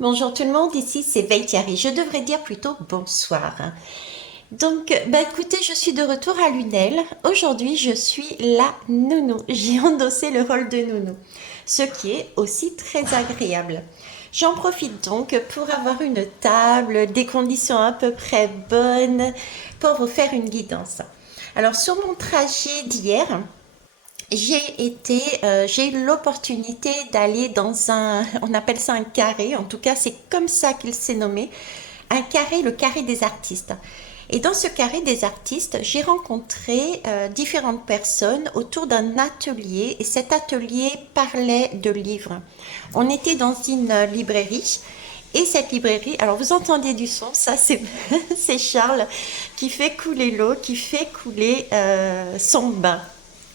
Bonjour tout le monde, ici c'est Veitiari. Je devrais dire plutôt bonsoir. Donc, bah écoutez, je suis de retour à Lunel. Aujourd'hui, je suis la nounou. J'ai endossé le rôle de nounou, ce qui est aussi très agréable. J'en profite donc pour avoir une table, des conditions à peu près bonnes pour vous faire une guidance. Alors, sur mon trajet d'hier, j'ai eu l'opportunité d'aller dans on appelle ça un carré, en tout cas c'est comme ça qu'il s'est nommé, un carré, le carré des artistes. Et dans ce carré des artistes, j'ai rencontré différentes personnes autour d'un atelier, et cet atelier parlait de livres. On était dans une librairie, et cette librairie, alors vous entendez du son, ça c'est c'est Charles qui fait couler l'eau, qui fait couler son bain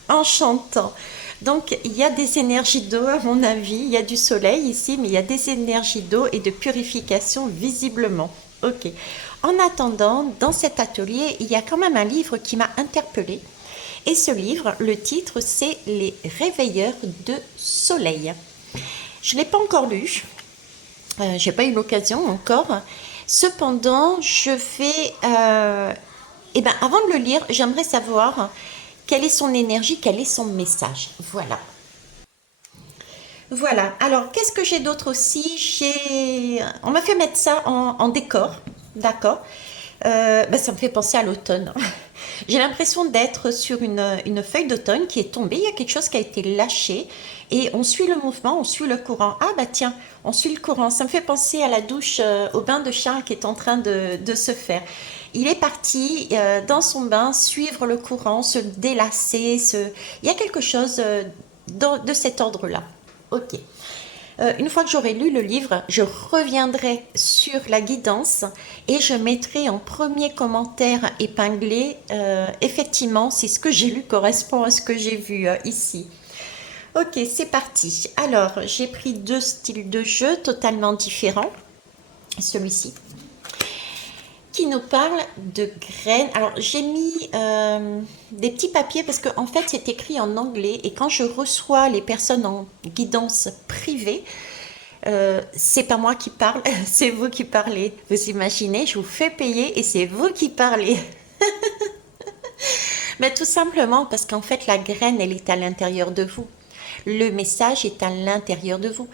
en chantant. Donc il y a des énergies d'eau à mon avis, il y a du soleil ici, mais il y a des énergies d'eau et de purification visiblement. Ok. En attendant, dans cet atelier, il y a quand même un livre qui m'a interpellée. Et ce livre, le titre, c'est Les Réveilleurs de Soleil. Je ne l'ai pas encore lu, j'ai pas eu l'occasion encore. Cependant, je vais... eh ben, avant de le lire, j'aimerais savoir quelle est son énergie, quel est son message. Voilà. Voilà. Alors, qu'est-ce que j'ai d'autre aussi? On m'a fait mettre ça en décor. D'accord. Ben, ça me fait penser à l'automne. J'ai l'impression d'être sur une feuille d'automne qui est tombée. Il y a quelque chose qui a été lâché et on suit le mouvement, on suit le courant. Ah bah tiens, on suit le courant. Ça me fait penser à la douche, au bain de Charles qui est en train de se faire. Il est parti dans son bain suivre le courant, se délasser. Il y a quelque chose de cet ordre-là. Ok. Une fois que j'aurai lu le livre, je reviendrai sur la guidance et je mettrai en premier commentaire épinglé, effectivement, si ce que j'ai lu correspond à ce que j'ai vu ici. Ok, c'est parti. Alors, j'ai pris deux styles de jeu totalement différents. Celui-ci, qui nous parle de graines. Alors, j'ai mis des petits papiers parce qu'en fait, c'est écrit en anglais et quand je reçois les personnes en guidance privée, c'est pas moi qui parle, c'est vous qui parlez. Vous imaginez, je vous fais payer et c'est vous qui parlez. Mais tout simplement parce qu'en fait, la graine, elle est à l'intérieur de vous. Le message est à l'intérieur de vous.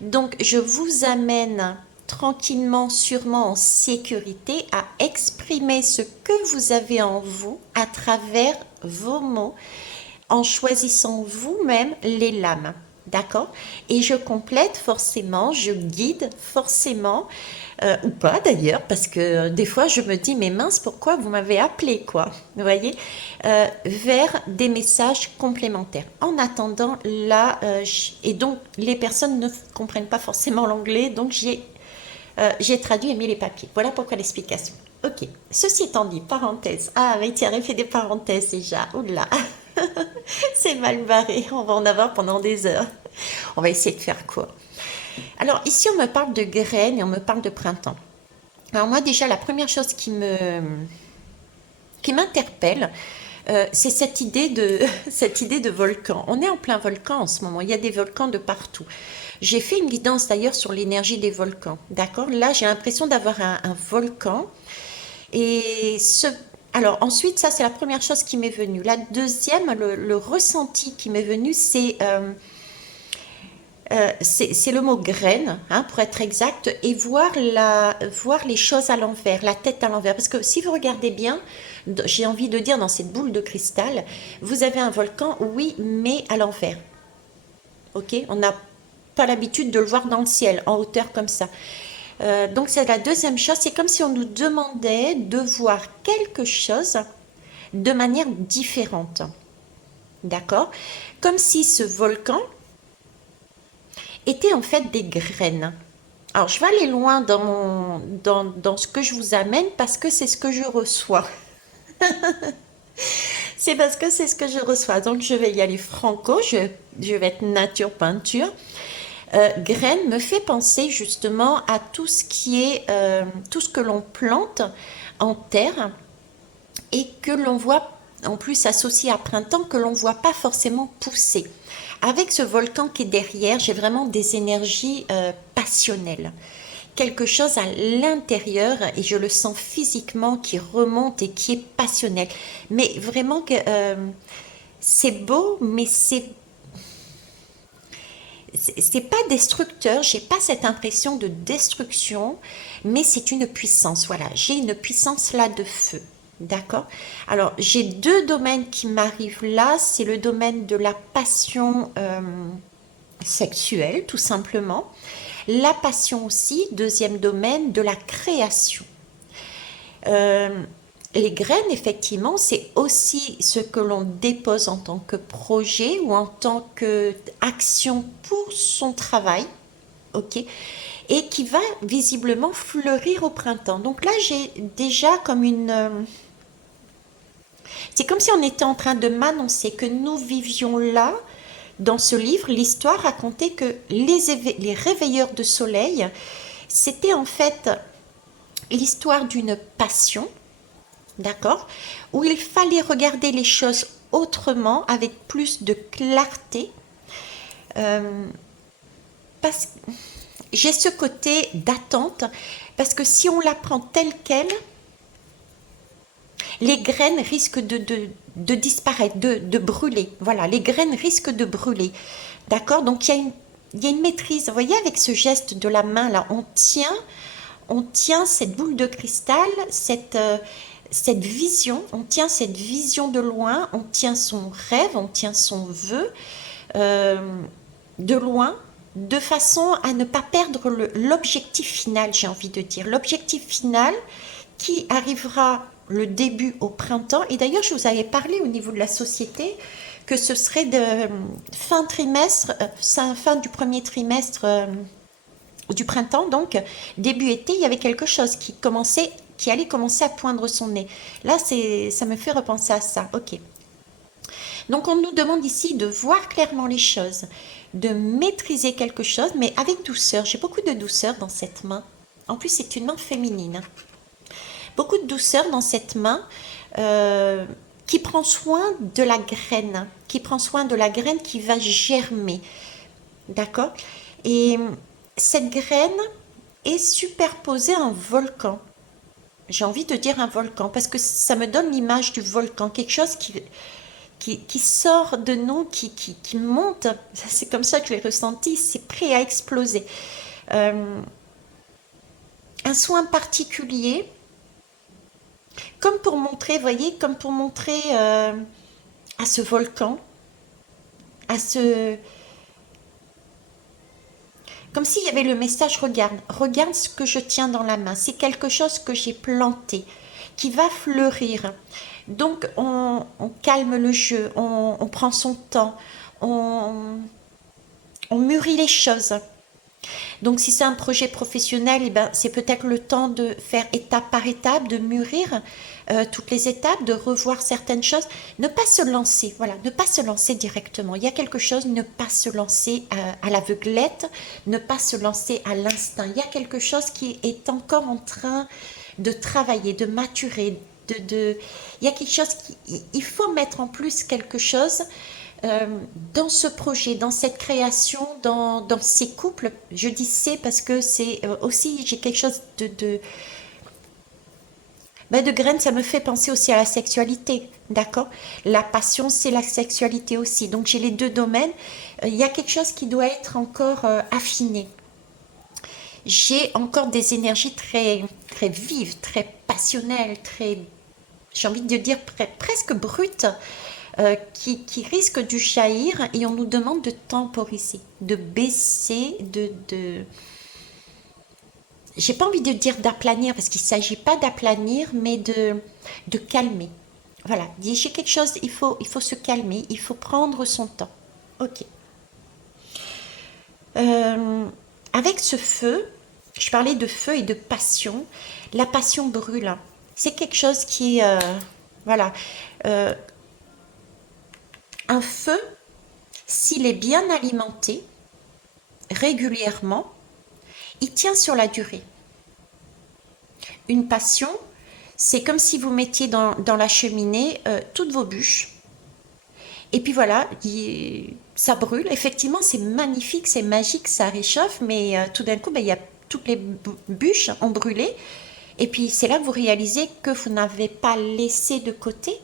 Donc, je vous amène tranquillement, sûrement en sécurité, à exprimer ce que vous avez en vous à travers vos mots, en choisissant vous-même les lames. D'accord? Et je complète forcément, je guide forcément, ou pas d'ailleurs, parce que des fois je me dis, mais mince, pourquoi vous m'avez appelé, quoi? Vous voyez? Vers des messages complémentaires. En attendant, là, et donc les personnes ne comprennent pas forcément l'anglais, donc j'ai traduit et mis les papiers. Voilà pourquoi l'explication. Ok, ceci étant dit, parenthèse. Ah, mais tiens, fait des parenthèses déjà. Oula, c'est mal barré. On va en avoir pendant des heures. On va essayer de faire quoi? Alors, ici, on me parle de graines et on me parle de printemps. Alors, moi, déjà, la première chose qui m'interpelle, c'est cette idée de volcan. On est en plein volcan en ce moment. Il y a des volcans de partout. J'ai fait une guidance d'ailleurs sur l'énergie des volcans. D'accord? Là, j'ai l'impression d'avoir un volcan. Et alors ensuite, ça c'est la première chose qui m'est venue. La deuxième, le ressenti qui m'est venu, c'est le mot graine, hein, pour être exact, et voir les choses à l'envers, la tête à l'envers. Parce que si vous regardez bien, j'ai envie de dire dans cette boule de cristal, vous avez un volcan, oui, mais à l'envers. Ok? On n'a pas l'habitude de le voir dans le ciel, en hauteur comme ça. Donc c'est la deuxième chose, c'est comme si on nous demandait de voir quelque chose de manière différente. D'accord? Comme si ce volcan était en fait des graines. Alors je vais aller loin dans ce que je vous amène parce que c'est ce que je reçois. C'est parce que c'est ce que je reçois. Donc je vais y aller franco, je vais être nature peinture. Graine me fait penser justement à tout ce qui est tout ce que l'on plante en terre et que l'on voit en plus associé à printemps, que l'on ne voit pas forcément pousser. Avec ce volcan qui est derrière, j'ai vraiment des énergies passionnelles. Quelque chose à l'intérieur, et je le sens physiquement, qui remonte et qui est passionnel. Mais vraiment que c'est beau, mais c'est pas destructeur, j'ai pas cette impression de destruction, mais c'est une puissance. Voilà, j'ai une puissance là de feu. D'accord. Alors, j'ai deux domaines qui m'arrivent là. C'est le domaine de la passion sexuelle, tout simplement. La passion aussi, deuxième domaine, de la création. Euh, les graines, effectivement, c'est aussi ce que l'on dépose en tant que projet ou en tant qu'action pour son travail, ok, et qui va visiblement fleurir au printemps. Donc là, j'ai déjà comme c'est comme si on était en train de m'annoncer que nous vivions là. Dans ce livre, l'histoire racontait que les réveilleurs de soleil, c'était en fait l'histoire d'une passion, d'accord, où il fallait regarder les choses autrement, avec plus de clarté, euh, parce que j'ai ce côté d'attente, parce que si on la prend telle qu'elle, les graines risquent de disparaître, de brûler. Voilà, les graines risquent de brûler. D'accord. Donc il y a une maîtrise. Vous voyez, avec ce geste de la main, là, on tient cette boule de cristal, cette vision, on tient cette vision de loin, on tient son rêve, on tient son vœu euh, de loin, de façon à ne pas perdre l'objectif final, j'ai envie de dire. L'objectif final qui arrivera le début au printemps. Et d'ailleurs, je vous avais parlé au niveau de la société que ce serait de fin trimestre, fin du premier trimestre du printemps, donc début été, il y avait quelque chose qui allait commencer à poindre son nez. Là, ça me fait repenser à ça. Ok. Donc, on nous demande ici de voir clairement les choses, de maîtriser quelque chose, mais avec douceur. J'ai beaucoup de douceur dans cette main. En plus, c'est une main féminine. Beaucoup de douceur dans cette main qui prend soin de la graine, qui prend soin de la graine qui va germer. D'accord. Et cette graine est superposée à un volcan. J'ai envie de dire un volcan parce que ça me donne l'image du volcan, quelque chose qui sort de nous, qui monte. C'est comme ça que je l'ai ressenti, c'est prêt à exploser. Un soin particulier, comme pour montrer, voyez, comme pour montrer à ce volcan, à ce, comme s'il y avait le message, regarde, regarde ce que je tiens dans la main. C'est quelque chose que j'ai planté, qui va fleurir. Donc on calme le jeu, on prend son temps, on, on mûrit les choses. Donc si c'est un projet professionnel, eh ben, c'est peut-être le temps de faire étape par étape, de mûrir toutes les étapes, de revoir certaines choses, ne pas se lancer, voilà, ne pas se lancer directement. Il y a quelque chose, ne pas se lancer à l'aveuglette, ne pas se lancer à l'instinct. Il y a quelque chose qui est encore en train de travailler, de maturer, il y a quelque chose il faut mettre en plus quelque chose euh, dans ce projet, dans cette création, dans ces couples. Je dis c'est parce que c'est aussi, j'ai quelque chose ben, de graines, ça me fait penser aussi à la sexualité, d'accord. La passion, c'est la sexualité aussi. Donc j'ai les deux domaines. Il y a quelque chose qui doit être encore affiné. J'ai encore des énergies très, très vives, très passionnelles, très, j'ai envie de dire presque brutes, qui risquent de jaillir et on nous demande de temporiser, de baisser, j'ai pas envie de dire d'aplanir parce qu'il ne s'agit pas d'aplanir, mais de calmer. Voilà, j'ai quelque chose, il faut se calmer, il faut prendre son temps. Ok. Euh, Avec ce feu, je parlais de feu et de passion. La passion brûle. C'est quelque chose qui, voilà, euh, un feu, s'il est bien alimenté régulièrement, il tient sur la durée. Une passion, C'est comme si vous mettiez dans la cheminée toutes vos bûches. Et puis voilà, ça brûle. Effectivement, c'est magnifique, c'est magique, ça réchauffe, mais tout d'un coup, ben, il y a toutes les bûches ont brûlé. Et puis c'est là que vous réalisez que vous n'avez pas laissé de côté,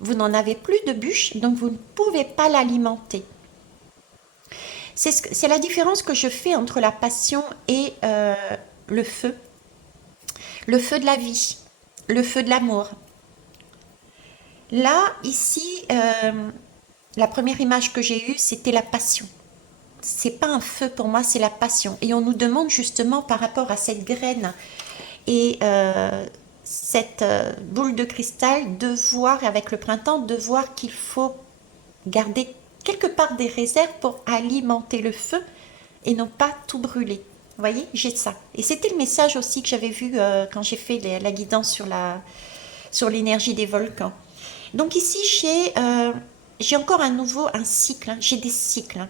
vous n'en avez plus de bûches, donc vous ne pouvez pas l'alimenter. C'est la différence que je fais entre la passion et le feu. Le feu de la vie, le feu de l'amour. Là, ici, la première image que j'ai eue, c'était la passion. C'est pas un feu pour moi, c'est la passion. Et on nous demande justement par rapport à cette graine et cette boule de cristal de voir avec le printemps, de voir qu'il faut garder quelque part des réserves pour alimenter le feu et non pas tout brûler. Vous voyez, j'ai ça. Et c'était le message aussi que j'avais vu quand j'ai fait la guidance sur l'énergie des volcans. Donc ici, j'ai encore un cycle, hein. J'ai des cycles.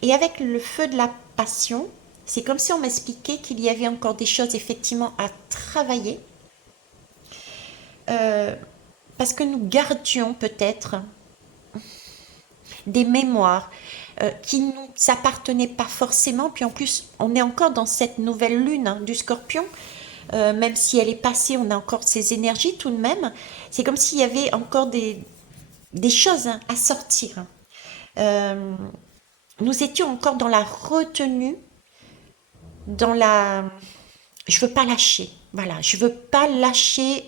Et avec le feu de la passion, c'est comme si on m'expliquait qu'il y avait encore des choses effectivement à travailler. euh, Parce que nous gardions peut-être des mémoires qui ne nous appartenaient pas forcément. Puis en plus, on est encore dans cette nouvelle lune, hein, du Scorpion. Même si elle est passée, on a encore ces énergies tout de même. C'est comme s'il y avait encore des choses, hein, à sortir. Euh, nous étions encore dans la retenue, dans la... Je veux pas lâcher. Voilà, je veux pas lâcher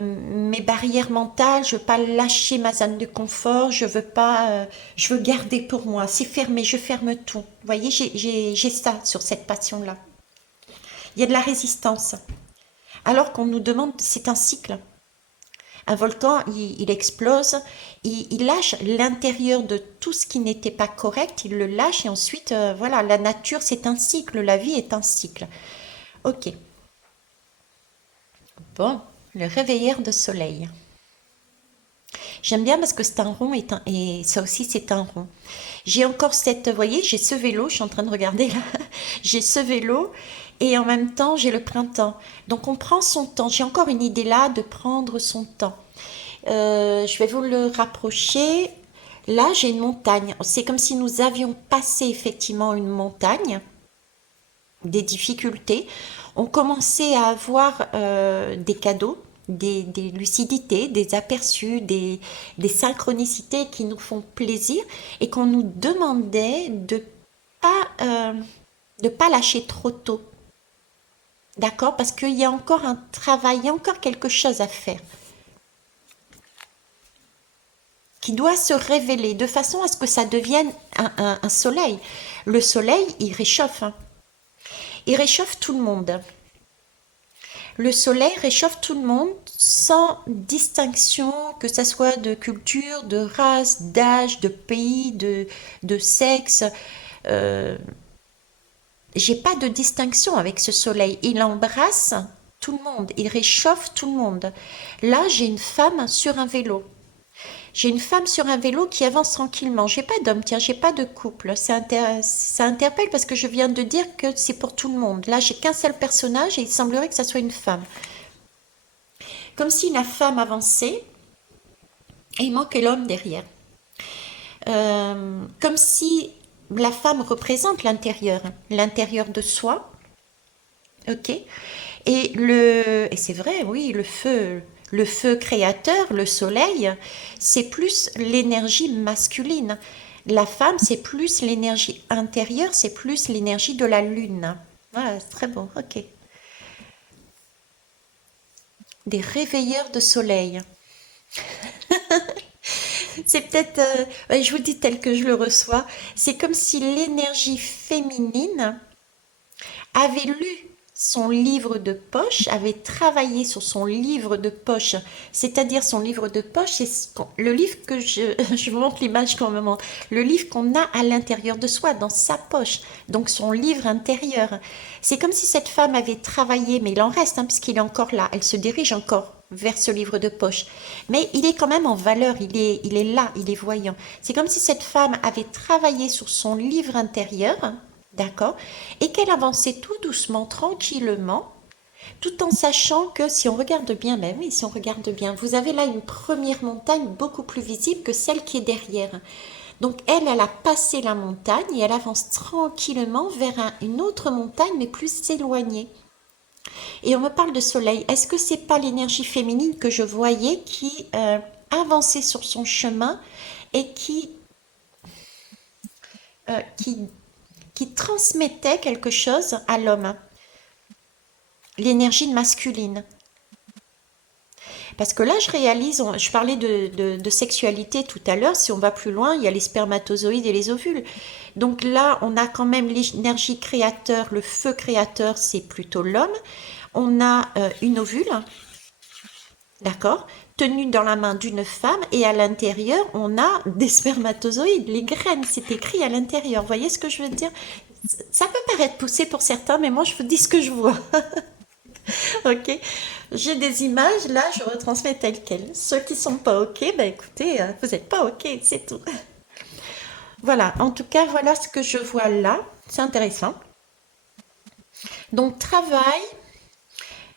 mes barrières mentales, je veux pas lâcher ma zone de confort, je veux pas, je veux garder pour moi. C'est fermé, je ferme tout. Vous voyez, j'ai ça sur cette passion-là. Il y a de la résistance. Alors qu'on nous demande, c'est un cycle. Un volcan, il explose, il lâche l'intérieur de tout ce qui n'était pas correct, il le lâche et ensuite, voilà, la nature, c'est un cycle, la vie est un cycle. Ok, bon, le réveilleur de soleil. J'aime bien parce que c'est un rond et ça aussi c'est un rond. J'ai encore cette, vous voyez, j'ai ce vélo, je suis en train de regarder là, j'ai ce vélo et en même temps j'ai le printemps. Donc on prend son temps, j'ai encore une idée là de prendre son temps. Je vais vous le rapprocher. Là j'ai une montagne, c'est comme si nous avions passé effectivement une montagne, des difficultés. On commençait à avoir des cadeaux, des lucidités, des aperçus, des synchronicités qui nous font plaisir et qu'on nous demandait pas, euh, de pas lâcher trop tôt. D'accord? Parce qu'il y a encore un travail, il y a encore quelque chose à faire qui doit se révéler de façon à ce que ça devienne un soleil. Le soleil, il réchauffe, hein. Il réchauffe tout le monde. Le soleil réchauffe tout le monde sans distinction, que ça soit de culture, de race, d'âge, de pays, de sexe. Euh, j'ai pas de distinction avec ce soleil. Il embrasse tout le monde, il réchauffe tout le monde. Là, j'ai une femme sur un vélo. J'ai une femme sur un vélo qui avance tranquillement. J'ai pas d'homme, tiens, j'ai pas de couple. Ça interpelle parce que je viens de dire que c'est pour tout le monde. Là, j'ai qu'un seul personnage et il semblerait que ça soit une femme. Comme si la femme avançait et il manquait l'homme derrière. Comme si la femme représente l'intérieur de soi, ok. Et c'est vrai, oui, le feu créateur, le soleil, c'est plus l'énergie masculine. La femme, c'est plus l'énergie intérieure, c'est plus l'énergie de la lune. Voilà, c'est très bon, ok. Des réveilleurs de soleil. C'est peut-être, ouais, je vous dis tel que je le reçois, c'est comme si l'énergie féminine avait lu son livre de poche, avait travaillé sur son livre de poche, c'est-à-dire son livre de poche, c'est le livre que je vous montre l'image qu'on me montre, le livre qu'on a à l'intérieur de soi, dans sa poche, donc son livre intérieur. C'est comme si cette femme avait travaillé, mais il en reste, hein, puisqu'il est encore là, elle se dirige encore vers ce livre de poche. Mais il est quand même en valeur, il est là, il est voyant. C'est comme si cette femme avait travaillé sur son livre intérieur, d'accord, et qu'elle avançait tout doucement, tranquillement, Tout en sachant que si on regarde bien, ben oui, si on regarde bien, vous avez là une première montagne beaucoup plus visible que celle qui est derrière. Donc elle a passé la montagne et elle avance tranquillement vers une autre montagne, mais plus éloignée. Et on me parle de soleil. Est-ce que c'est pas l'énergie féminine que je voyais qui avançait sur son chemin et euh, qui, qui transmettait quelque chose à l'homme, l'énergie masculine. Parce que là, je réalise, je parlais de sexualité tout à l'heure, si on va plus loin, il y a les spermatozoïdes et les ovules. Donc là, on a quand même l'énergie créateur, le feu créateur, c'est plutôt l'homme. On a une ovule, d'accord, tenue dans la main d'une femme, et à l'intérieur, on a des spermatozoïdes, les graines, c'est écrit à l'intérieur. Vous voyez ce que je veux dire? Ça peut paraître poussé pour certains, mais moi, je vous dis ce que je vois. Ok, j'ai des images, là je retransmets tel quel. Ceux qui sont pas ok, ben écoutez, vous n'êtes pas ok, c'est tout. Voilà, en tout cas, voilà ce que je vois là. C'est intéressant. Donc travail,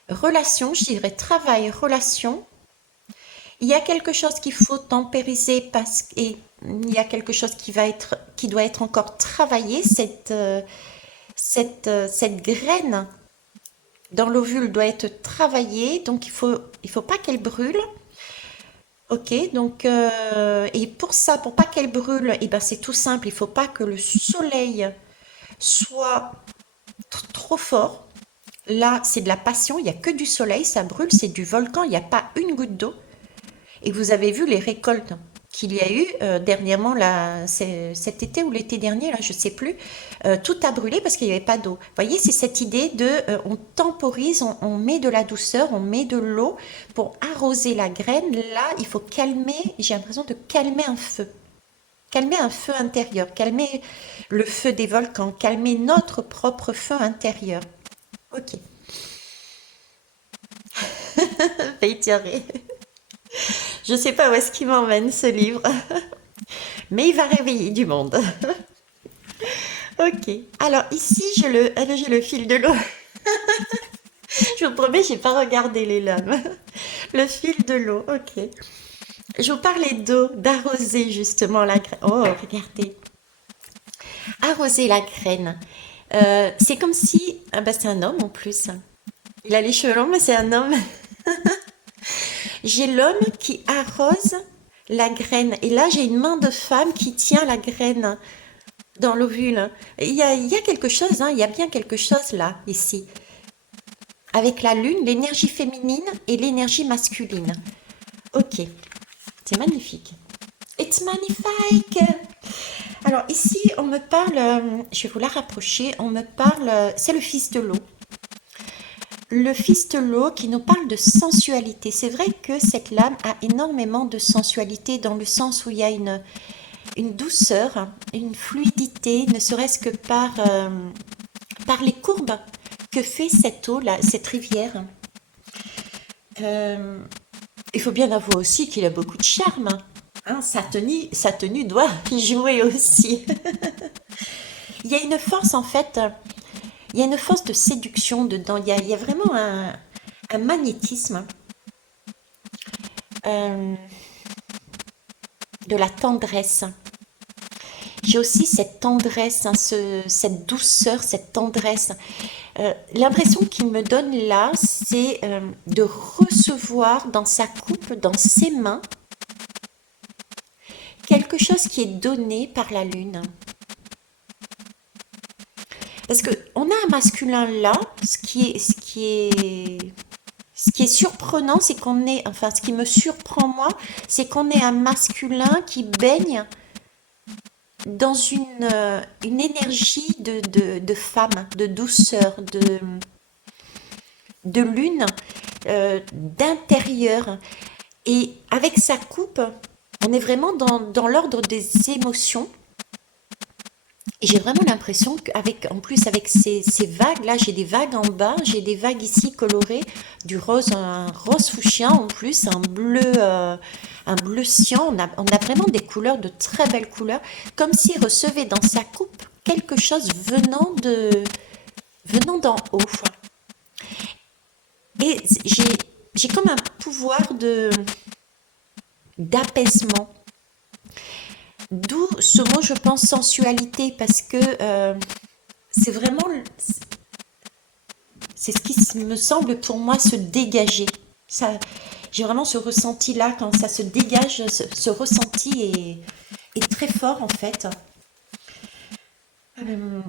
relation, je dirais travail, relation. Il y a quelque chose qu'il faut tempériser parce et il y a quelque chose qui doit être encore travaillé. Cette graine dans l'ovule doit être travaillée, donc il faut pas qu'elle brûle. Ok, donc et pour ça, pour pas qu'elle brûle, et ben c'est tout simple, il faut pas que le soleil soit trop fort. Là, c'est de la passion, il y a que du soleil, ça brûle, c'est du volcan, il n'y a pas une goutte d'eau. Et vous avez vu les récoltes qu'il y a eu dernièrement, là, cet été ou l'été dernier, là, je sais plus, tout a brûlé parce qu'il n'y avait pas d'eau. Vous voyez, c'est cette idée de, on temporise, on met de la douceur, on met de l'eau pour arroser la graine. Là, il faut calmer, j'ai l'impression de calmer un feu intérieur, calmer le feu des volcans, calmer notre propre feu intérieur. Ok, fait tirer. Je sais pas où est-ce qu'il m'emmène ce livre, mais il va réveiller du monde. Ok. Alors ici, j'ai le fil de l'eau. Je vous promets, j'ai pas regardé les lames. Le fil de l'eau, ok. Je vous parlais d'eau, d'arroser justement la graine. Oh, regardez. Arroser la graine. C'est comme si... Ah bah c'est un homme en plus. Il a les cheveux longs, mais c'est un homme. J'ai l'homme qui arrose la graine. Et là, j'ai une main de femme qui tient la graine dans l'ovule. Il y a quelque chose, hein, il y a bien quelque chose là, ici. Avec la lune, l'énergie féminine et l'énergie masculine. Ok, c'est magnifique. It's magnifique. Alors ici, on me parle, je vais vous la rapprocher, on me parle, c'est le fils de l'eau. Le fils de l'eau qui nous parle de sensualité. C'est vrai que cette lame a énormément de sensualité dans le sens où il y a une douceur, une fluidité, ne serait-ce que par les courbes que fait cette eau, là, cette rivière. Euh, il faut bien avouer aussi qu'il a beaucoup de charme. Hein, sa tenue doit y jouer aussi. Il y a une force en fait, il y a une force de séduction dedans. Il y a vraiment un magnétisme, euh, de la tendresse. J'ai aussi cette tendresse, hein, cette douceur, cette tendresse. L'impression qu'il me donne là, c'est de recevoir dans sa coupe, dans ses mains, quelque chose qui est donné par la lune. Parce que on a un masculin là, ce qui est surprenant, c'est qu'on est, enfin, ce qui me surprend moi, c'est qu'on est un masculin qui baigne dans une énergie de femme, de douceur, de lune, d'intérieur. Et avec sa coupe, on est vraiment dans l'ordre des émotions. Et j'ai vraiment l'impression qu'avec, en plus, avec ces vagues, là, j'ai des vagues en bas, j'ai des vagues ici colorées, du rose, un rose fuchsia en plus, un bleu cyan. On a vraiment des couleurs, de très belles couleurs, comme s'il recevait dans sa coupe quelque chose venant d'en haut. Et j'ai comme un pouvoir d'apaisement. D'où ce mot, je pense, sensualité, parce que c'est vraiment, c'est ce qui me semble pour moi se dégager. Ça, j'ai vraiment ce ressenti-là, quand ça se dégage, ce ressenti est très fort en fait. Euh,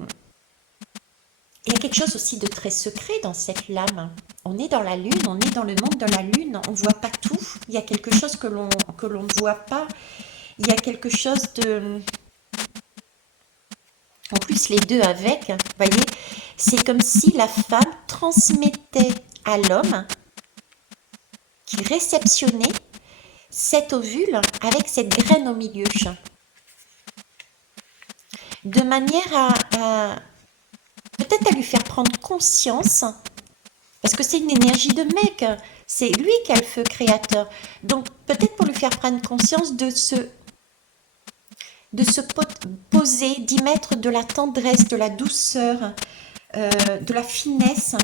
Il y a quelque chose aussi de très secret dans cette lame. On est dans la lune, on est dans le monde de la lune, on ne voit pas tout. Il y a quelque chose que l'on ne voit pas. Il y a quelque chose de... En plus, les deux avec, vous voyez, c'est comme si la femme transmettait à l'homme qui réceptionnait cet ovule avec cette graine au milieu. De manière peut-être à lui faire prendre conscience, parce que c'est une énergie de mec, c'est lui qui a le feu créateur. Donc peut-être pour lui faire prendre conscience de se poser, d'y mettre de la tendresse, de la douceur, de la finesse.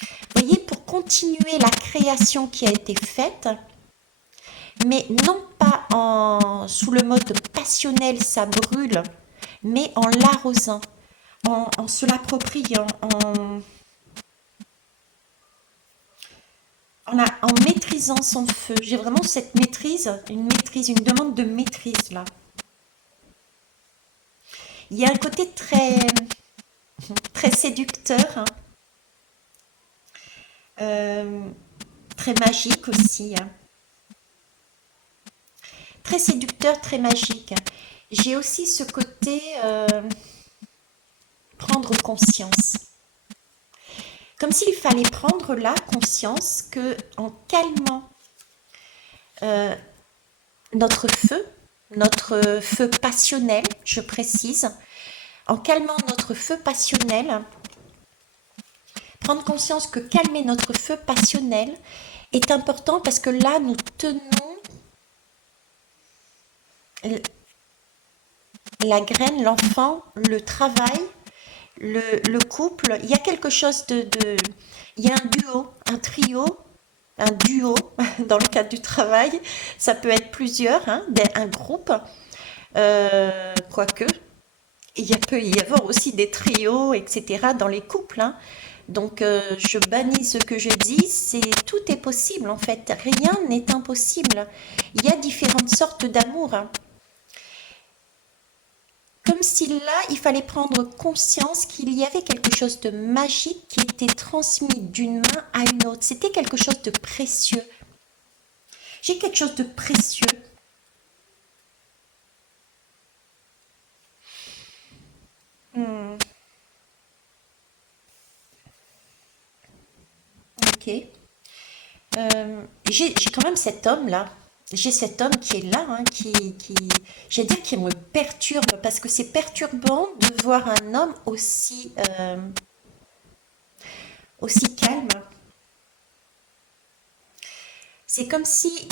Vous voyez, pour continuer la création qui a été faite, mais non pas sous le mode passionnel, ça brûle, mais en l'arrosant, en se l'appropriant, en maîtrisant son feu. J'ai vraiment cette maîtrise, une demande de maîtrise là. Il y a un côté très, très séducteur, hein. Euh, très magique aussi, hein. Très séducteur, très magique. J'ai aussi ce côté prendre conscience. Comme s'il fallait prendre la conscience que en calmant euh, notre feu passionnel, je précise, en calmant notre feu passionnel, prendre conscience que calmer notre feu passionnel est important parce que là, nous tenons la graine, l'enfant, le travail, le couple. Il y a quelque chose il y a un duo, un trio, un duo dans le cadre du travail. Ça peut être plusieurs, hein, un groupe, quoique. Peut y avoir aussi des trios, etc. dans les couples, hein. Donc, je bannis ce que je dis, tout est possible en fait, rien n'est impossible. Il y a différentes sortes d'amour, hein. Comme si là, il fallait prendre conscience qu'il y avait quelque chose de magique qui était transmis d'une main à une autre. C'était quelque chose de précieux. J'ai quelque chose de précieux. Hmm, ok. J'ai quand même cet homme-là. J'ai cet homme qui est là, hein, j'allais dire, qui me perturbe, parce que c'est perturbant de voir un homme aussi calme. C'est comme si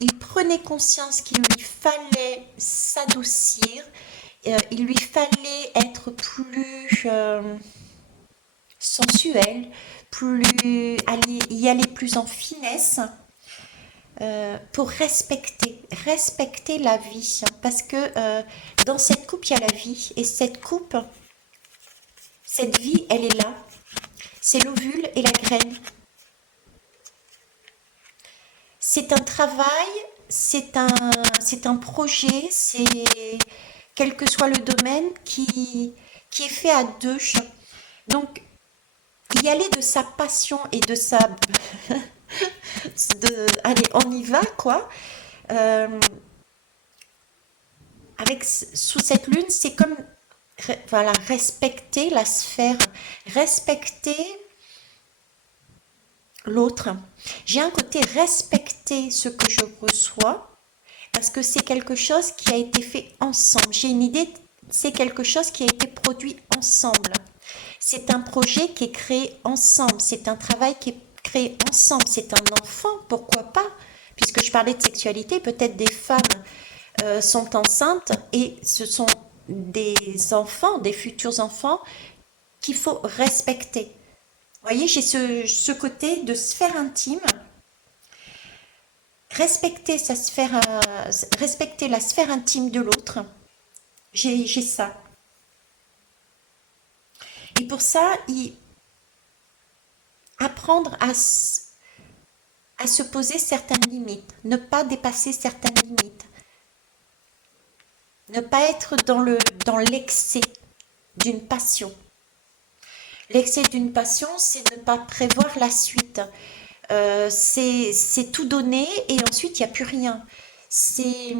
il prenait conscience qu'il lui fallait s'adoucir, il lui fallait être plus sensuel, y aller plus en finesse, pour respecter la vie. Parce que dans cette coupe, il y a la vie. Et cette vie, elle est là. C'est l'ovule et la graine. C'est un travail, c'est un projet, c'est quel que soit le domaine qui est fait à deux. Donc, y aller de sa passion et de sa... allez, on y va, quoi. Euh, sous cette lune, c'est comme, voilà, respecter la sphère, respecter l'autre. J'ai un côté respecter ce que je reçois parce que c'est quelque chose qui a été fait ensemble. J'ai une idée, c'est quelque chose qui a été produit ensemble. C'est un projet qui est créé ensemble. C'est un travail qui est créé ensemble. C'est un enfant, pourquoi pas? Puisque je parlais de sexualité, peut-être des femmes sont enceintes et ce sont des enfants, des futurs enfants qu'il faut respecter. voyez, j'ai ce côté de sphère intime, respecter sa sphère, respecter la sphère intime de l'autre. J'ai ça. Et pour ça, apprendre à se poser certaines limites, ne pas dépasser certaines limites, ne pas être dans l'excès d'une passion. L'excès d'une passion, c'est ne pas prévoir la suite. C'est tout donner et ensuite il n'y a plus rien. C'est...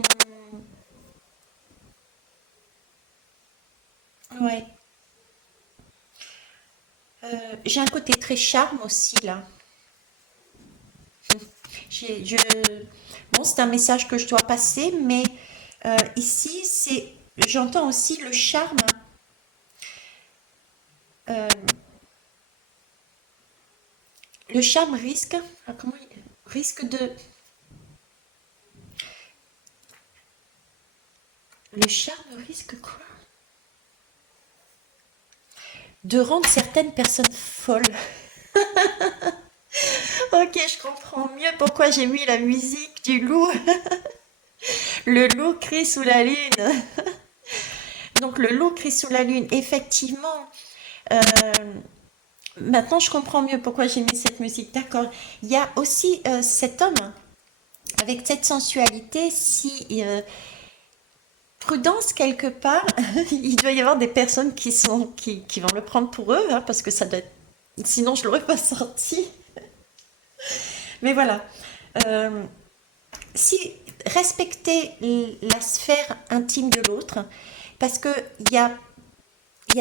Ouais. J'ai un côté très charme aussi là. J'ai- je... Bon, c'est un message que je dois passer, mais ici, j'entends aussi le charme. euh, le charme risque, risque de, le charme risque quoi? De rendre certaines personnes folles. Ok, je comprends mieux pourquoi j'ai mis la musique du loup. Le loup crie sous la lune. Donc le loup crie sous la lune, effectivement. euh, Maintenant, je comprends mieux pourquoi j'ai mis cette musique. D'accord. Il y a aussi cet homme avec cette sensualité, si prudence quelque part, il doit y avoir des personnes qui vont le prendre pour eux, hein, parce que ça doit être... Sinon, je l'aurais pas sorti. Mais voilà. Euh, si respecter la sphère intime de l'autre, parce que il y a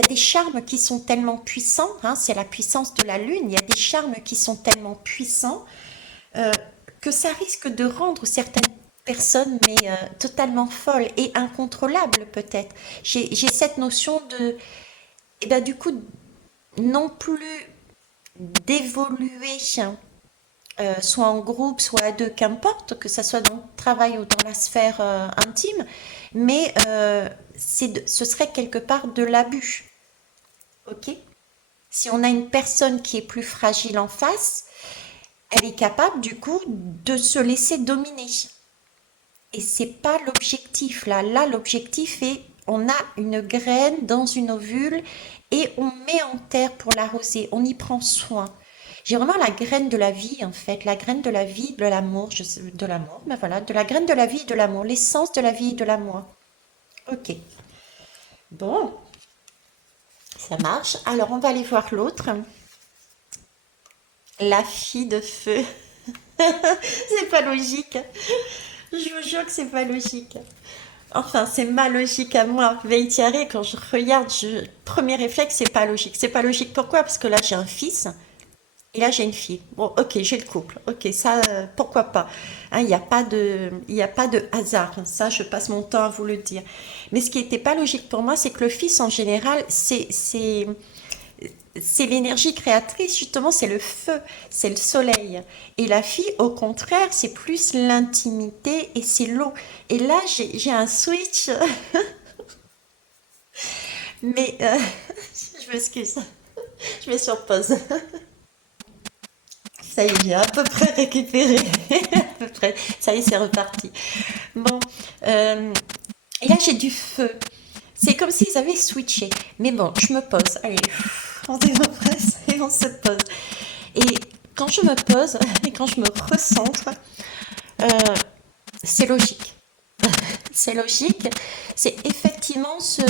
des charmes qui sont tellement puissants, hein, c'est la puissance de la lune, il y a des charmes qui sont tellement puissants euh, que ça risque de rendre certaines personnes mais totalement folles et incontrôlables peut-être. J'ai cette notion de, et ben, du coup, non plus d'évoluer, soit en groupe, soit à deux, qu'importe, que ça soit dans le travail ou dans la sphère intime, mais ce serait quelque part de l'abus. Ok. Si on a une personne qui est plus fragile en face, elle est capable du coup de se laisser dominer. Et c'est pas l'objectif là. Là, l'objectif est on a une graine dans une ovule et on met en terre pour l'arroser. On y prend soin. J'ai vraiment la graine de la vie en fait, la graine de la vie, de l'amour, de l'amour, mais voilà, de la graine de la vie et de l'amour, l'essence de la vie et de l'amour. Ok. Bon, ça marche. Alors on va aller voir l'autre. La fille de feu. C'est pas logique. Je vous jure que c'est pas logique. Enfin, c'est ma logique à moi. Veitiaré, quand je regarde, premier réflexe, c'est pas logique. C'est pas logique pourquoi? Parce que là, j'ai un fils et là, j'ai une fille. Bon, ok, j'ai le couple. Ok, ça, pourquoi pas? Hein, il y a pas de hasard. Ça, je passe mon temps à vous le dire. Mais ce qui était pas logique pour moi, c'est que le fils, en général, c'est l'énergie créatrice, justement, c'est le feu, c'est le soleil. Et la fille, au contraire, c'est plus l'intimité et c'est l'eau. Et là, j'ai un switch, mais je m'excuse, je mets sur pause. Ça y est, j'ai à peu près récupéré, à peu près. Ça y est, c'est reparti. Bon, euh, et là, j'ai du feu. C'est comme s'ils avaient switché. Mais bon, je me pose. Allez, on décompresse et on se pose. Et quand je me pose et quand je me recentre, euh, c'est logique. C'est logique. C'est effectivement ce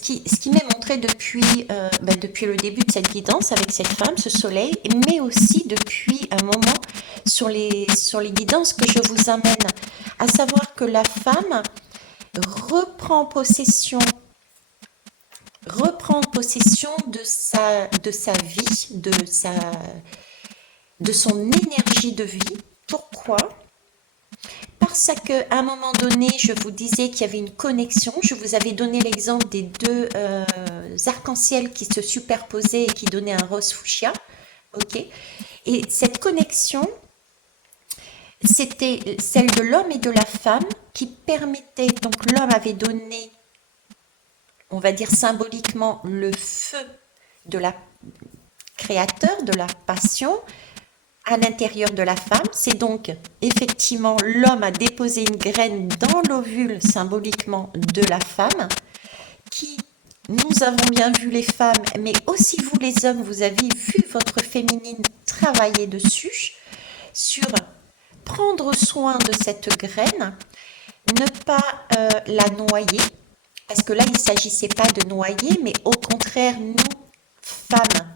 qui m'est montré depuis le début de cette guidance avec cette femme, ce soleil, mais aussi depuis un moment sur les guidances que je vous amène. À savoir que la femme reprend possession de sa vie, de son énergie de vie. Pourquoi? Parce qu'à un moment donné, je vous disais qu'il y avait une connexion. Je vous avais donné l'exemple des deux arcs-en-ciel qui se superposaient et qui donnaient un rose fuchsia. Ok. Et cette connexion, c'était celle de l'homme et de la femme qui permettait, donc l'homme avait donné, on va dire symboliquement, le feu de la créateur de la passion à l'intérieur de la femme. C'est donc effectivement l'homme a déposé une graine dans l'ovule symboliquement de la femme qui, nous avons bien vu les femmes, mais aussi vous les hommes, vous avez vu votre féminine travailler dessus, sur prendre soin de cette graine, ne pas la noyer, parce que là, il ne s'agissait pas de noyer, mais au contraire, nous, femmes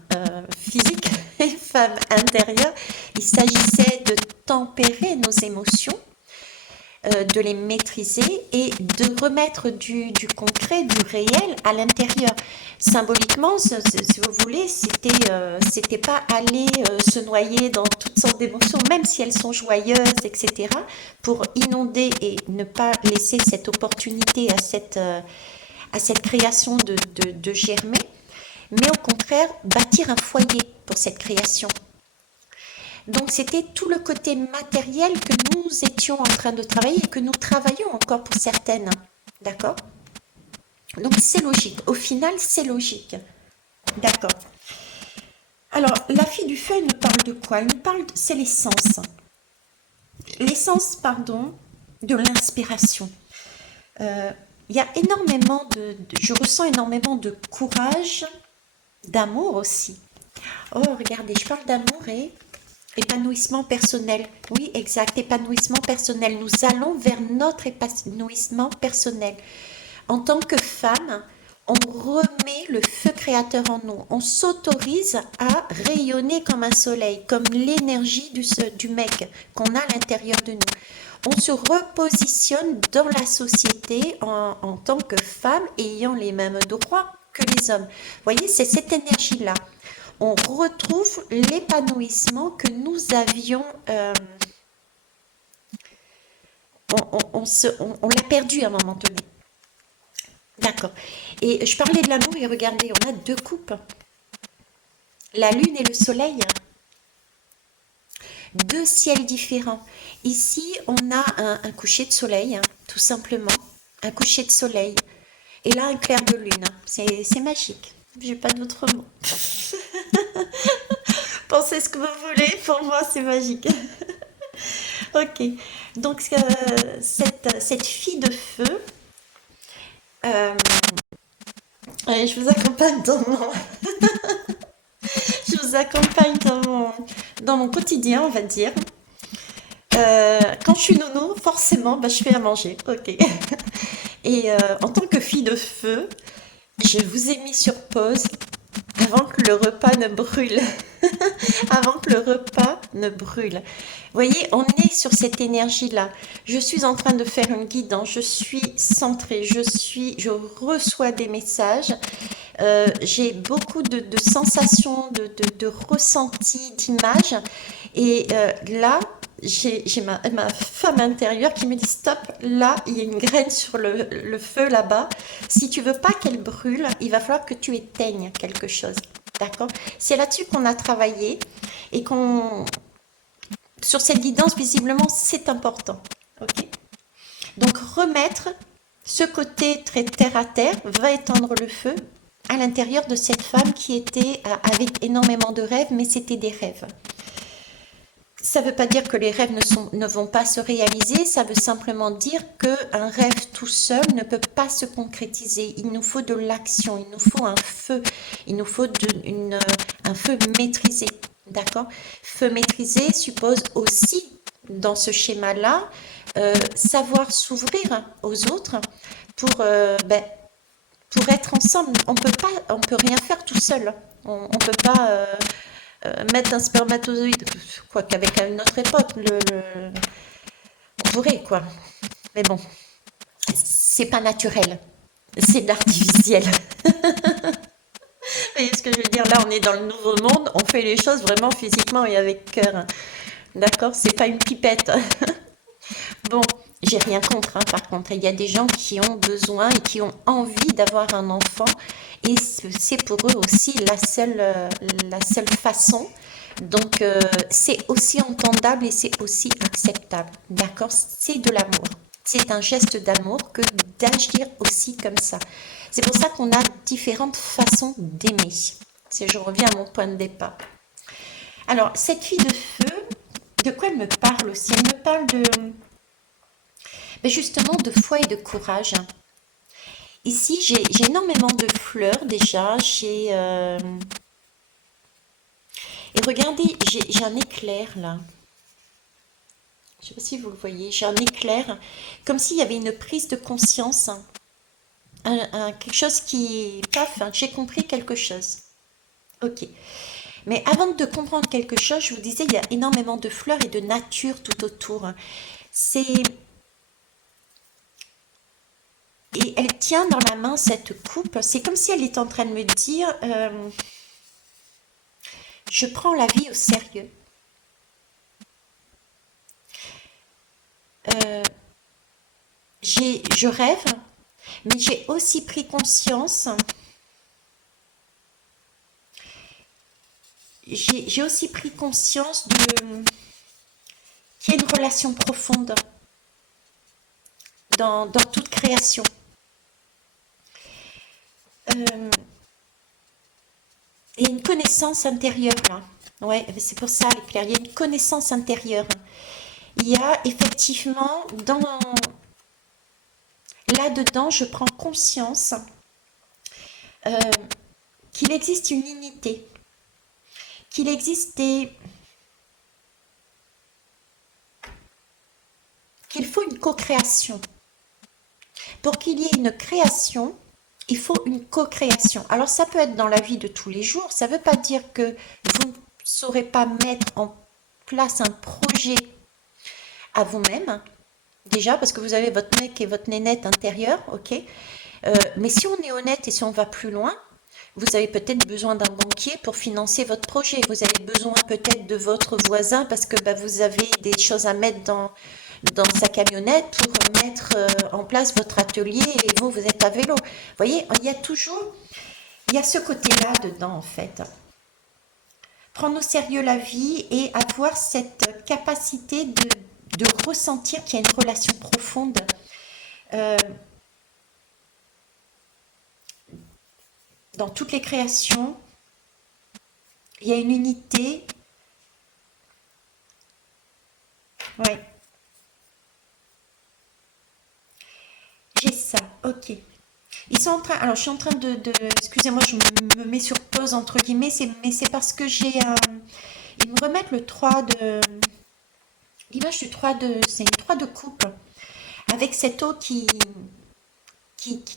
physiques et femmes intérieures, il s'agissait de tempérer nos émotions, de les maîtriser et de remettre du concret, du réel à l'intérieur. Symboliquement, si vous voulez, c'était pas aller se noyer dans toutes sortes d'émotions, même si elles sont joyeuses, etc., pour inonder et ne pas laisser cette opportunité à cette création de germer, mais au contraire, bâtir un foyer pour cette création. Donc c'était tout le côté matériel que nous étions en train de travailler et que nous travaillons encore pour certaines. D'accord? Donc c'est logique. Au final, c'est logique. D'accord. Alors, la fille du feu, elle nous parle de quoi? Elle nous parle, c'est l'essence. L'essence, pardon, de l'inspiration. Il y a énormément je ressens énormément de courage, d'amour aussi. Oh, regardez, je parle d'amour et épanouissement personnel. Oui, exact, épanouissement personnel. Nous allons vers notre épanouissement personnel. En tant que femme, on remet le feu créateur en nous. On s'autorise à rayonner comme un soleil, comme l'énergie du mec qu'on a à l'intérieur de nous. On se repositionne dans la société en tant que femme ayant les mêmes droits que les hommes. Vous voyez, c'est cette énergie-là. On retrouve l'épanouissement que nous avions, on l'a perdu à un moment donné. D'accord. Et je parlais de l'amour et regardez, on a deux coupes. La lune et le soleil. Deux ciels différents. Ici, on a un coucher de soleil, tout simplement. Un coucher de soleil. Et là, un clair de lune. C'est magique. J'ai pas d'autre mot. Pensez ce que vous voulez, pour moi c'est magique. Ok, donc cette fille de feu, je vous accompagne je vous accompagne dans mon quotidien, on va dire. Quand je suis nounou, forcément, bah, je fais à manger, ok. Et en tant que fille de feu, je vous ai mis sur pause avant que le repas ne brûle. Avant que le repas ne brûle. Vous voyez, on est sur cette énergie-là. Je suis en train de faire une guidance, je suis centrée, je reçois des messages, j'ai beaucoup de sensations, de ressentis, d'images. Et là, j'ai ma femme intérieure qui me dit stop, là, il y a une graine sur le feu là-bas. Si tu veux pas qu'elle brûle, il va falloir que tu éteignes quelque chose. D'accord? C'est là-dessus qu'on a travaillé et sur cette guidance, visiblement, c'est important. Ok? Donc, remettre ce côté très terre à terre va étendre le feu à l'intérieur de cette femme qui était avec énormément de rêves, mais c'était des rêves. Ça ne veut pas dire que les rêves ne vont pas se réaliser, ça veut simplement dire qu'un rêve tout seul ne peut pas se concrétiser. Il nous faut de l'action, il nous faut un feu, il nous faut un feu maîtrisé. D'accord? Feu maîtrisé suppose aussi, dans ce schéma-là, savoir s'ouvrir aux autres pour être ensemble. On peut rien faire tout seul. On ne peut pas mettre un spermatozoïde, quoi qu'avec une autre époque, on pourrait, quoi. Mais bon, c'est pas naturel, c'est de l'artificiel. Vous voyez ce que je veux dire? Là, on est dans le nouveau monde, on fait les choses vraiment physiquement et avec cœur. D'accord? C'est pas une pipette. Bon, j'ai rien contre, hein, par contre. Il y a des gens qui ont besoin et qui ont envie d'avoir un enfant. Et c'est pour eux aussi la seule façon. Donc, c'est aussi entendable et c'est aussi acceptable. D'accord? C'est de l'amour. C'est un geste d'amour que d'agir aussi comme ça. C'est pour ça qu'on a différentes façons d'aimer. Si je reviens à mon point de départ. Alors, cette fille de feu, de quoi elle me parle aussi? Elle me parle de, ben justement, de foi et de courage. Ici, j'ai énormément de fleurs déjà. Et regardez, j'ai un éclair là. Je ne sais pas si vous le voyez. J'ai un éclair, comme s'il y avait une prise de conscience. Quelque chose qui... Paf, hein, j'ai compris quelque chose. Ok. Mais avant de comprendre quelque chose, je vous disais, il y a énormément de fleurs et de nature tout autour. C'est... Et elle tient dans la main cette coupe. C'est comme si elle est en train de me dire, je prends la vie au sérieux. Je rêve, mais j'ai aussi pris conscience, j'ai aussi pris conscience qu'il y a une relation profonde dans toute création. Et une connaissance intérieure là. Ouais, c'est pour ça l'éclair. Il y a une connaissance intérieure. Il y a effectivement là-dedans, je prends conscience euh, qu'il existe une unité, qu'il existe qu'il faut une co-création. Pour qu'il y ait une création, il faut une co-création. Alors ça peut être dans la vie de tous les jours, ça ne veut pas dire que vous ne saurez pas mettre en place un projet à vous-même, déjà parce que vous avez votre mec et votre nénette intérieure, ok. Mais si on est honnête et si on va plus loin, vous avez peut-être besoin d'un banquier pour financer votre projet. Vous avez besoin peut-être de votre voisin parce que vous avez des choses à mettre dans sa camionnette pour mettre en place votre atelier et vous êtes à vélo. Vous voyez, il y a ce côté-là dedans en fait. Prendre au sérieux la vie et avoir cette capacité de ressentir qu'il y a une relation profonde. Dans toutes les créations, il y a une unité. Ouais. J'ai ça, ok. Ils sont en train, alors je suis en train excusez-moi, je me mets sur pause entre guillemets, mais c'est parce que ils me remettent le 3 de, l'image du 3 de, c'est une 3 de coupe, avec cette eau qui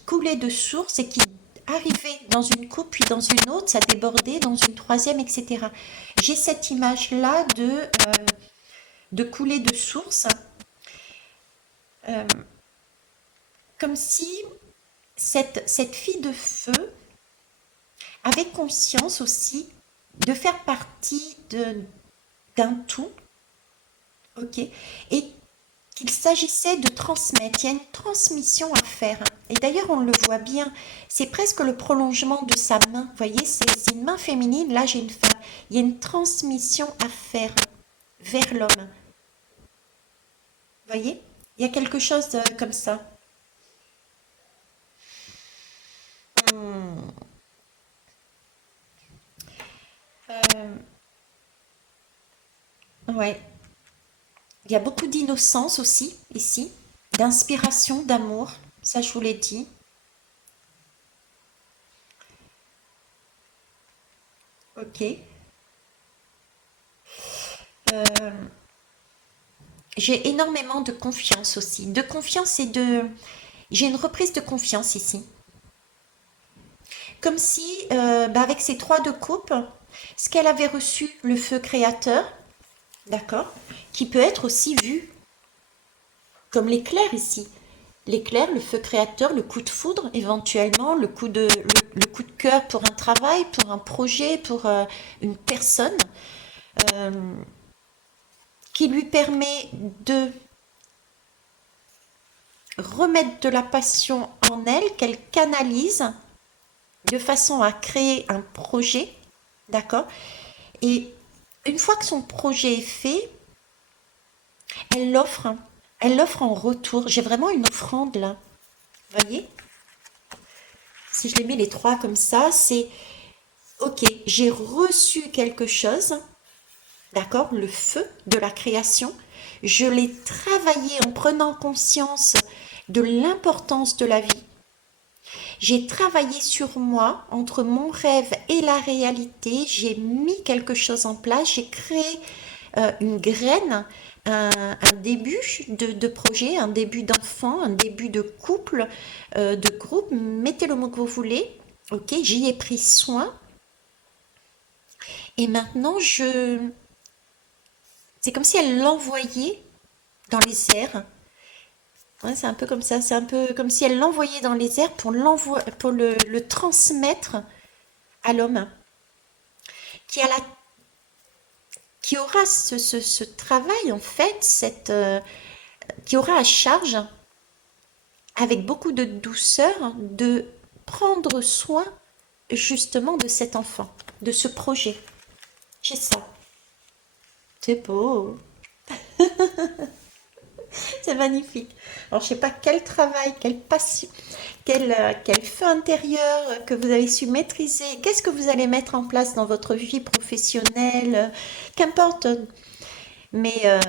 coulait de source et qui arrivait dans une coupe, puis dans une autre, ça débordait dans une troisième, etc. J'ai cette image-là de couler de source, comme si cette fille de feu avait conscience aussi de faire partie d'un tout, ok, et qu'il s'agissait de transmettre. Il y a une transmission à faire. Et d'ailleurs, on le voit bien, c'est presque le prolongement de sa main. Vous voyez, c'est une main féminine, là j'ai une femme. Il y a une transmission à faire vers l'homme. Vous voyez, il y a quelque chose comme ça. Hmm. Euh, ouais, il y a beaucoup d'innocence aussi, ici, d'inspiration, d'amour, ça je vous l'ai dit. Ok. Euh, j'ai énormément de confiance aussi. De confiance et de... J'ai une reprise de confiance ici. Comme si, avec ces 3 de coupe, ce qu'elle avait reçu, le feu créateur, d'accord, qui peut être aussi vu comme l'éclair ici. L'éclair, le feu créateur, le coup de foudre éventuellement, le coup de cœur pour un travail, pour un projet, pour une personne, euh, qui lui permet de remettre de la passion en elle, qu'elle canalise de façon à créer un projet, d'accord. Et une fois que son projet est fait, elle l'offre, elle l'offre en retour. J'ai vraiment une offrande là, vous voyez. Si je les mets les 3 comme ça, c'est Ok, j'ai reçu quelque chose, d'accord, le feu de la création. Je l'ai travaillé en prenant conscience de l'importance de la vie. J'ai travaillé sur moi, entre mon rêve et la réalité. J'ai mis quelque chose en place. J'ai créé une graine, un début de projet, un début d'enfant, un début de couple, de groupe. Mettez le mot que vous voulez. Ok, j'y ai pris soin. Et maintenant, c'est comme si elle l'envoyait dans les airs. Ouais, c'est un peu comme ça. C'est un peu comme si elle l'envoyait dans les airs pour le transmettre à l'homme qui a la qui aura ce travail en fait, qui aura à charge avec beaucoup de douceur de prendre soin justement de cet enfant, de ce projet. J'ai ça. C'est beau. C'est magnifique. Alors, je sais pas quel travail, quelle passion, quel feu intérieur que vous avez su maîtriser. Qu'est-ce que vous allez mettre en place dans votre vie professionnelle, qu'importe. Mais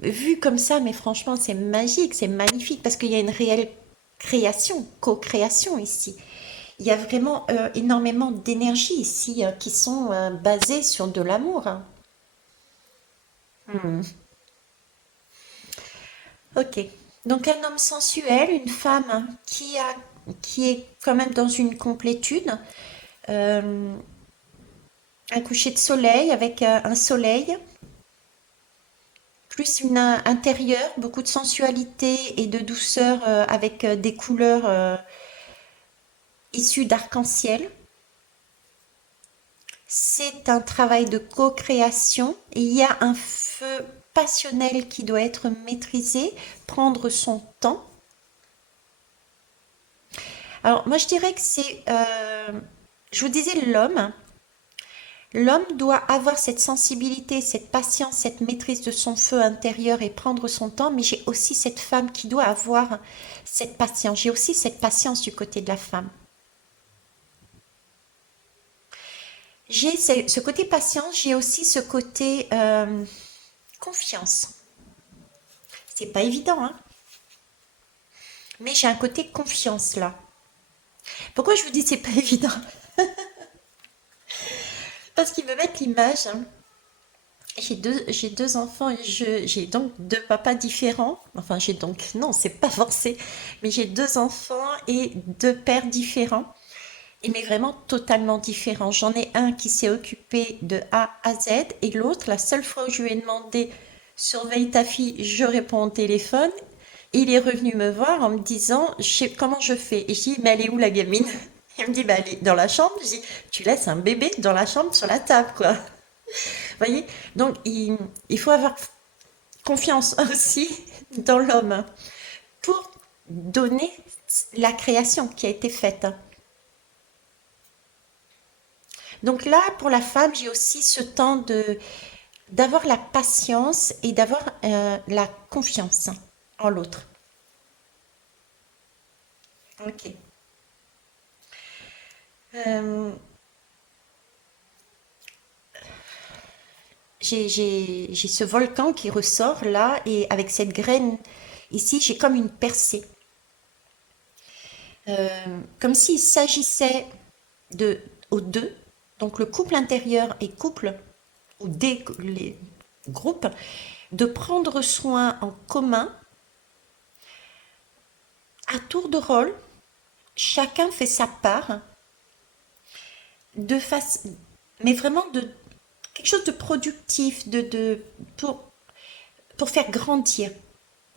vu comme ça, mais franchement, c'est magique, c'est magnifique parce qu'il y a une réelle création, co-création ici. Il y a vraiment énormément d'énergie ici qui sont basées sur de l'amour, hein. Hmm. Ok. Donc un homme sensuel, une femme qui est quand même dans une complétude, euh, un coucher de soleil avec un soleil, plus une intérieure, beaucoup de sensualité et de douceur avec des couleurs issues d'arc-en-ciel. C'est un travail de co-création. Il y a un feu passionnel qui doit être maîtrisé, prendre son temps. Alors moi je dirais que je vous disais l'homme. L'homme doit avoir cette sensibilité, cette patience, cette maîtrise de son feu intérieur et prendre son temps, mais j'ai aussi cette femme qui doit avoir cette patience. J'ai aussi cette patience du côté de la femme. J'ai ce côté patience, j'ai aussi ce côté confiance. C'est pas évident, hein, mais j'ai un côté confiance là. Pourquoi je vous dis c'est pas évident? Parce qu'ils me mettent l'image, hein. J'ai deux enfants et j'ai donc deux papas différents. Enfin, j'ai donc, non, c'est pas forcé, mais j'ai deux enfants et deux pères différents. Et mais vraiment totalement différents. J'en ai un qui s'est occupé de A à Z et l'autre, la seule fois où je lui ai demandé surveille ta fille, je réponds au téléphone. Il est revenu me voir en me disant comment je fais. Et je dis mais elle est où la gamine? Il me dit bah elle est dans la chambre. Je dis tu laisses un bébé dans la chambre sur la table quoi. Vous voyez? Donc il faut avoir confiance aussi dans l'homme pour donner la création qui a été faite. Donc là, pour la femme, j'ai aussi ce temps d'avoir la patience et d'avoir la confiance en l'autre. Ok. Euh, j'ai ce volcan qui ressort là et avec cette graine ici, j'ai comme une percée. Comme s'il s'agissait de aux deux, donc le couple intérieur et couple ou des les groupes, de prendre soin en commun à tour de rôle. Chacun fait sa part de face, mais vraiment de quelque chose de productif, pour faire grandir,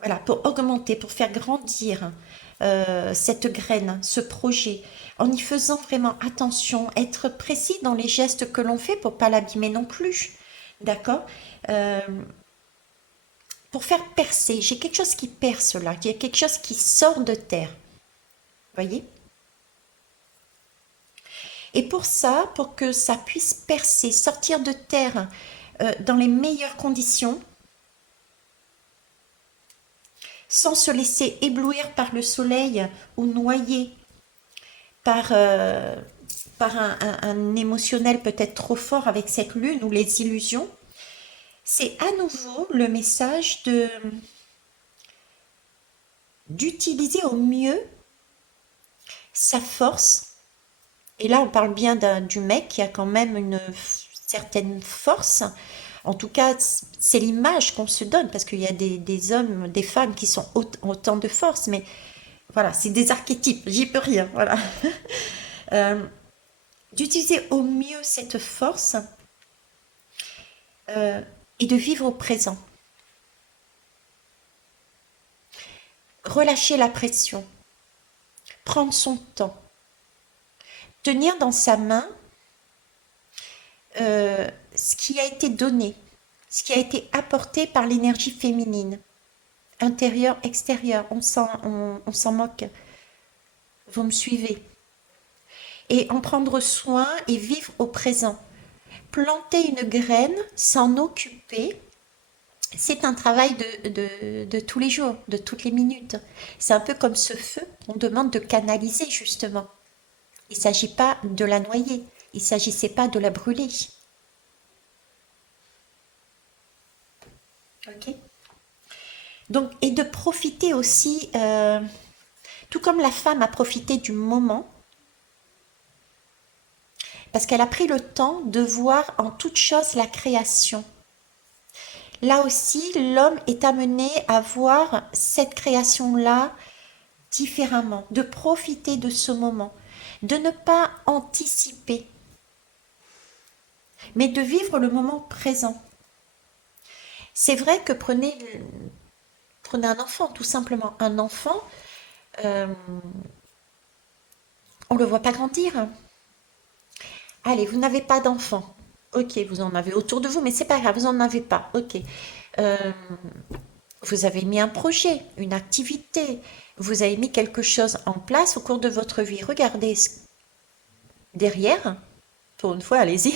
voilà, pour augmenter, pour faire grandir cette graine, ce projet, en y faisant vraiment attention, être précis dans les gestes que l'on fait pour pas l'abîmer non plus, d'accord. Euh, pour faire percer, j'ai quelque chose qui perce là, il y a quelque chose qui sort de terre, voyez. Et pour ça, pour que ça puisse percer, sortir de terre dans les meilleures conditions, sans se laisser éblouir par le soleil ou noyer par, par un émotionnel peut-être trop fort avec cette lune ou les illusions, c'est à nouveau le message d'utiliser au mieux sa force. Et là, on parle bien du mec qui a quand même une certaine force. En tout cas, c'est l'image qu'on se donne, parce qu'il y a des hommes, des femmes qui sont autant de force, mais voilà, c'est des archétypes, j'y peux rien, voilà. Euh, D'utiliser au mieux cette force euh, et de vivre au présent. Relâcher la pression, prendre son temps, tenir dans sa main ce qui a été donné, ce qui a été apporté par l'énergie féminine, intérieure, extérieure, on s'en moque. Vous me suivez? Et en prendre soin et vivre au présent. Planter une graine, s'en occuper, c'est un travail de tous les jours, de toutes les minutes. C'est un peu comme ce feu qu'on demande de canaliser justement. Il ne s'agit pas de la noyer, il ne s'agissait pas de la brûler. Ok. Donc, et de profiter aussi, tout comme la femme a profité du moment, parce qu'elle a pris le temps de voir en toute chose la création. Là aussi, l'homme est amené à voir cette création-là différemment, de profiter de ce moment, de ne pas anticiper, mais de vivre le moment présent. C'est vrai que prenez un enfant, tout simplement. Un enfant, euh, on ne le voit pas grandir. Allez, vous n'avez pas d'enfant. Ok, vous en avez autour de vous, mais c'est pas grave, vous n'en avez pas. Ok. Euh, vous avez mis un projet, une activité, vous avez mis quelque chose en place au cours de votre vie. Regardez derrière, pour une fois, allez-y.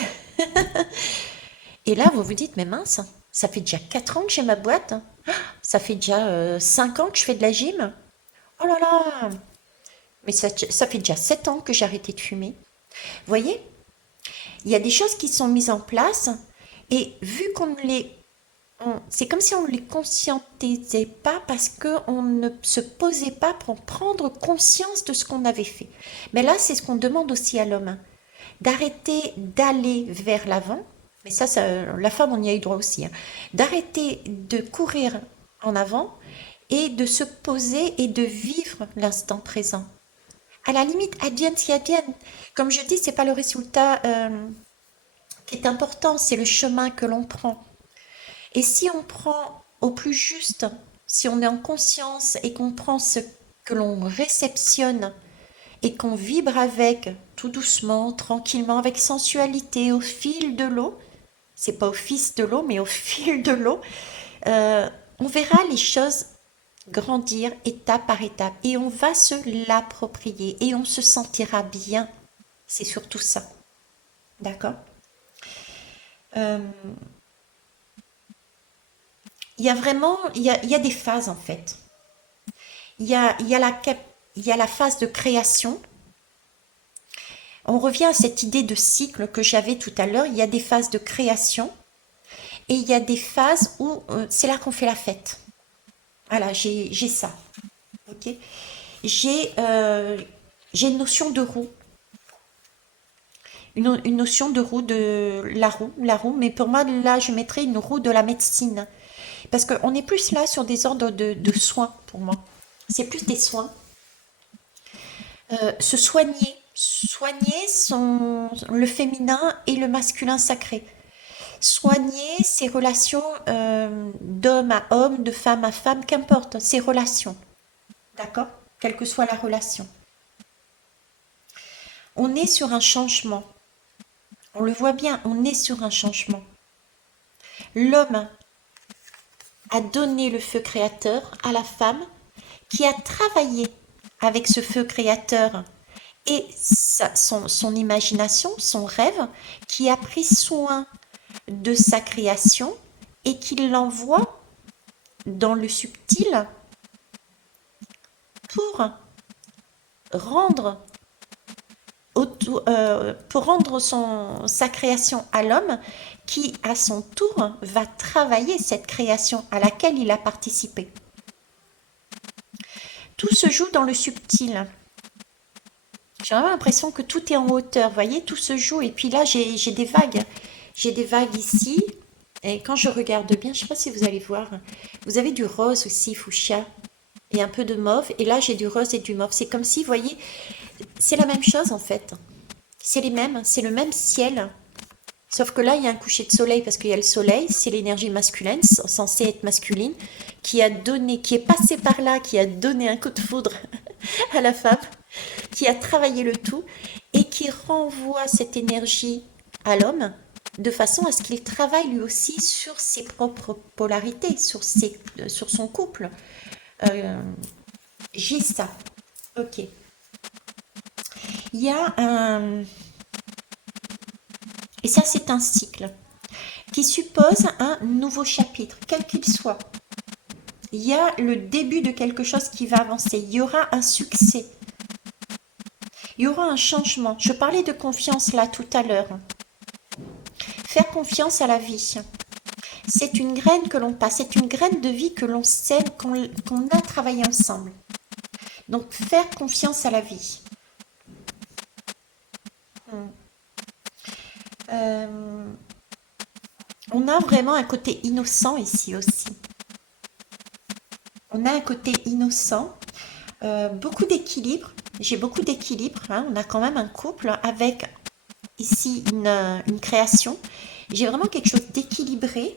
Et là, vous vous dites, mais mince, ça fait déjà 4 ans que j'ai ma boîte. Ça fait déjà 5 ans que je fais de la gym. Oh là là, mais ça fait déjà 7 ans que j'ai arrêté de fumer. Vous voyez, il y a des choses qui sont mises en place et vu qu'on ne les... c'est comme si on ne les conscientisait pas parce qu'on ne se posait pas pour prendre conscience de ce qu'on avait fait. Mais là, c'est ce qu'on demande aussi à l'homme, hein, d'arrêter d'aller vers l'avant. Mais ça, la femme, on y a eu droit aussi, hein, d'arrêter de courir en avant et de se poser et de vivre l'instant présent. À la limite, advienne si advienne. Comme je dis, c'est pas le résultat qui est important, c'est le chemin que l'on prend. Et si on prend au plus juste, si on est en conscience et qu'on prend ce que l'on réceptionne et qu'on vibre avec tout doucement, tranquillement, avec sensualité, au fil de l'eau, c'est pas au fils de l'eau, mais au fil de l'eau, on verra les choses grandir étape par étape et on va se l'approprier et on se sentira bien. C'est surtout ça. D'accord. euh, Il y a vraiment, il y a des phases en fait. Il y a la phase de création. On revient à cette idée de cycle que j'avais tout à l'heure. Il y a des phases de création et il y a des phases où c'est là qu'on fait la fête. Voilà, j'ai ça. Ok. J'ai j'ai une notion de roue. Une notion de roue, de la roue, mais pour moi, là, je mettrais une roue de la médecine. Parce qu'on est plus là sur des ordres de soins, pour moi. C'est plus des soins. Se soigner. Soigner le féminin et le masculin sacré. Soigner ses relations d'homme à homme, de femme à femme, qu'importe, ces relations. D'accord? Quelle que soit la relation. On est sur un changement. On le voit bien, on est sur un changement. L'homme a donné le feu créateur à la femme qui a travaillé avec ce feu créateur et son imagination, son rêve, qui a pris soin de sa création et qui l'envoie dans le subtil pour rendre pour rendre sa création à l'homme qui, à son tour, va travailler cette création à laquelle il a participé. Tout se joue dans le subtil. J'ai vraiment l'impression que tout est en hauteur, vous voyez, tout se joue. Et puis là, j'ai des vagues. J'ai des vagues ici. Et quand je regarde bien, je ne sais pas si vous allez voir, vous avez du rose aussi, fuchsia, et un peu de mauve. Et là, j'ai du rose et du mauve. C'est comme si, vous voyez, c'est la même chose en fait. C'est les mêmes, c'est le même ciel. Sauf que là, il y a un coucher de soleil parce qu'il y a le soleil, c'est l'énergie masculine, censée être masculine, qui est passé par là, qui a donné un coup de foudre à la femme, qui a travaillé le tout et qui renvoie cette énergie à l'homme de façon à ce qu'il travaille lui aussi sur ses propres polarités, sur son couple. J'ai ça. Ok. Il y a un... Et ça, c'est un cycle qui suppose un nouveau chapitre, quel qu'il soit. Il y a le début de quelque chose qui va avancer. Il y aura un succès. Il y aura un changement. Je parlais de confiance là tout à l'heure. Faire confiance à la vie. C'est une graine que l'on passe. C'est une graine de vie que l'on sème, qu'on a travaillé ensemble. Donc, faire confiance à la vie. On a vraiment un côté innocent ici aussi. On a un côté innocent, beaucoup d'équilibre. J'ai beaucoup d'équilibre. Hein. On a quand même un couple avec ici une création. J'ai vraiment quelque chose d'équilibré.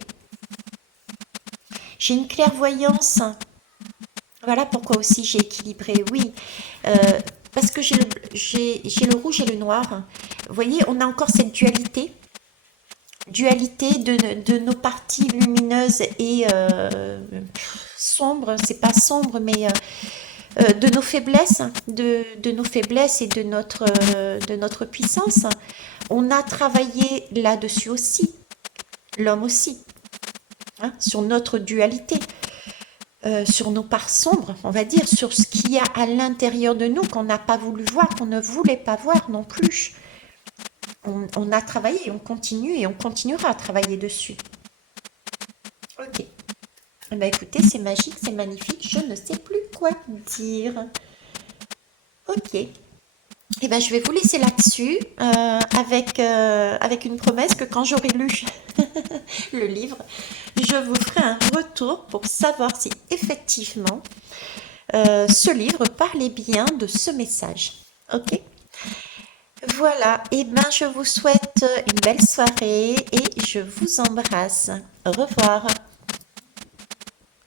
J'ai une clairvoyance. Voilà pourquoi aussi j'ai équilibré. Oui, parce que j'ai le rouge et le noir. Vous voyez, on a encore cette dualité. Dualité de nos parties lumineuses et sombres, c'est pas sombre, mais de nos faiblesses, de nos faiblesses et de notre puissance. On a travaillé là-dessus aussi, l'homme aussi, hein, sur notre dualité, sur nos parts sombres, on va dire, sur ce qu'il y a à l'intérieur de nous qu'on n'a pas voulu voir, qu'on ne voulait pas voir non plus. On a travaillé, on continue et on continuera à travailler dessus. Ok. Eh bien, écoutez, c'est magique, c'est magnifique, je ne sais plus quoi dire. Ok. Eh bien, je vais vous laisser là-dessus avec une promesse que quand j'aurai lu le livre, je vous ferai un retour pour savoir si effectivement ce livre parlait bien de ce message. Ok ? Voilà, et ben je vous souhaite une belle soirée et je vous embrasse. Au revoir.